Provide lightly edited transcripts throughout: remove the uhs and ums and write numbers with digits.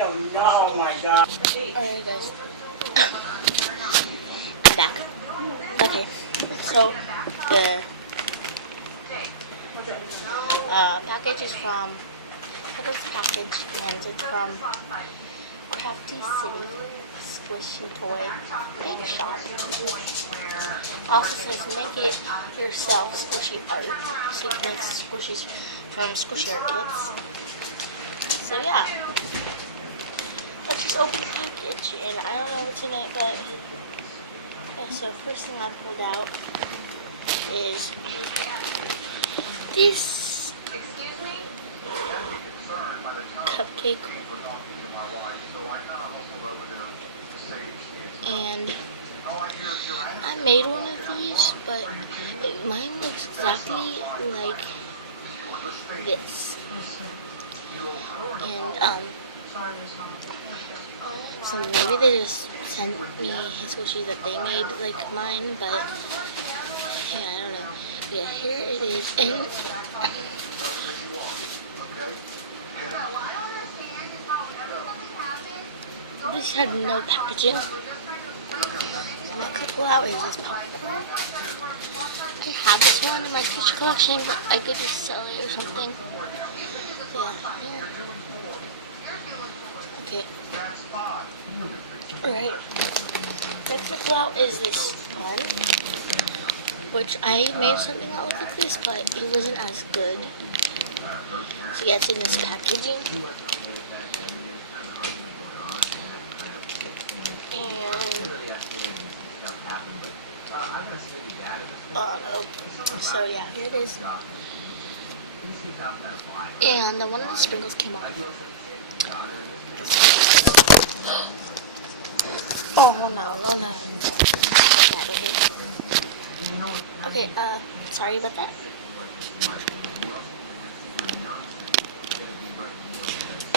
Oh my god. Alright guys, I'm back. Okay, so the package is from, look at this package, and it's from Crafty City Squishy Toy and Shop. Also says make it yourself squishy art, so you can make squishies from squishy art kits. So yeah, let's just open the package, and I don't know what's in it, but so first thing I pulled out is this cupcake, and I made one of these, but mine looks exactly like this, and so maybe they just sent me a squishy that they made like mine, but yeah, I don't know. Yeah, here it is, and this had no packaging. So what I could pull out is this popcorn. I have this one in my fish collection, but I could just sell it or something. So yeah, here. Okay. Alright. Next I pull out is this one, which I made something that looked like this, but it wasn't as good. So yeah, it's in this packaging. So yeah, here it is. And one of the sprinkles came off. Oh no. Okay, sorry about that.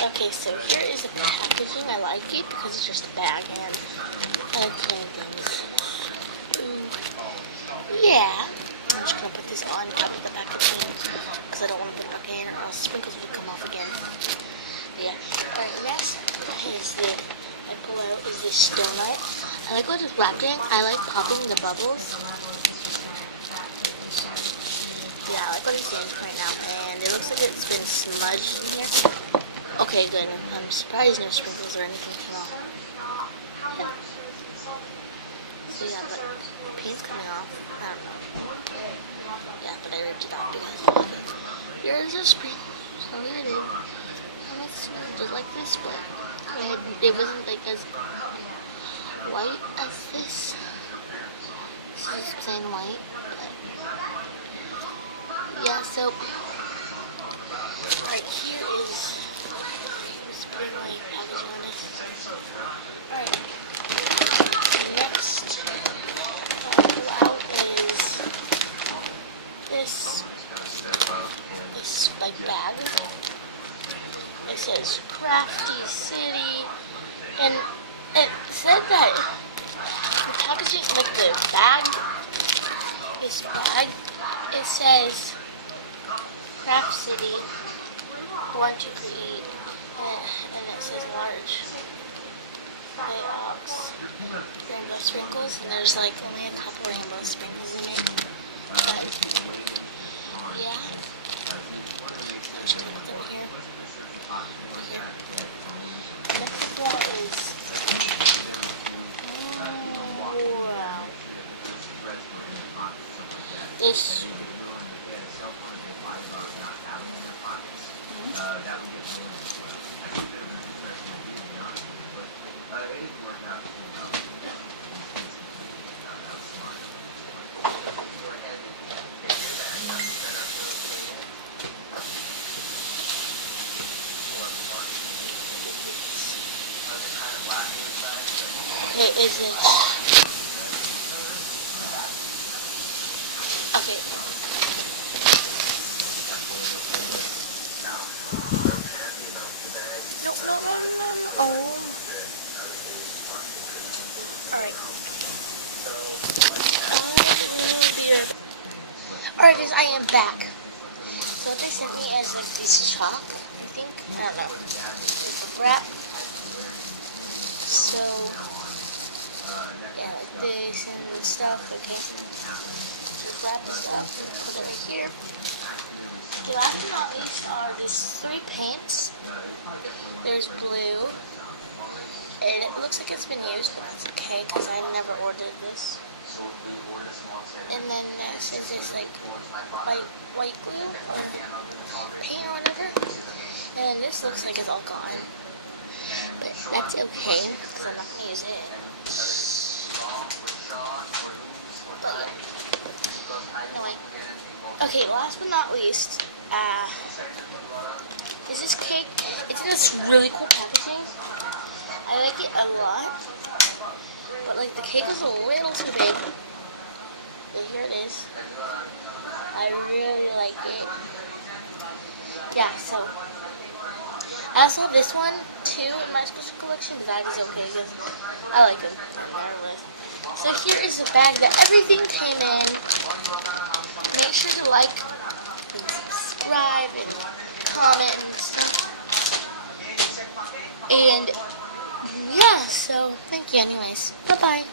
Okay, so here is the packaging. I like it because it's just a bag and can things. Yeah. I'm just gonna put this on top of the packaging because I don't want to put it back in or else sprinkles will come off again. But yeah. Alright, next is I pull out is this donut. I like what it's wrapped in. I like popping the bubbles. Yeah, I like what it's in right now, and it looks like it's been smudged in here. Okay, good. I'm surprised no sprinkles or anything came off. Yeah. So yeah, but the paint's coming off. I don't know. Yeah, but I ripped it out because here's a sprinkle. So here it is. And it's just like this, but it wasn't like as white as this. This is plain white. But yeah, so right here is just putting my packaging on this. Alright. Next out is this like bag. It says Crafty City, and it said that the packaging, like the bag, this bag, it says Craft City, want to create, and it says large ox rainbow sprinkles, and there's like only a couple rainbow sprinkles in it, but yeah, I'm just gonna put them here. Next one is wow. This is it? Okay. Oh. Alright guys, I am back. So what they sent me is like this chalk, I think. I don't know. It's a wrap. So, yeah, like this and stuff. Okay, so just wrap this up and put it right here. The last but not least are these 3 paints. There's blue, and it looks like it's been used, but that's okay because I never ordered this. And then this is just like white glue or paint or whatever. And this looks like it's all gone, but that's okay because I'm not gonna use it. But yeah. Anyway. Okay, last but not least, is this cake. It's in this really cool packaging. I like it a lot, but like the cake is a little too big. But here it is. I really like it. Yeah, so I also have this one too in my special collection, but that is okay because I like them. So here is the bag that everything came in. Make sure to like and subscribe and comment and stuff. And yeah, so thank you anyways. Bye-bye.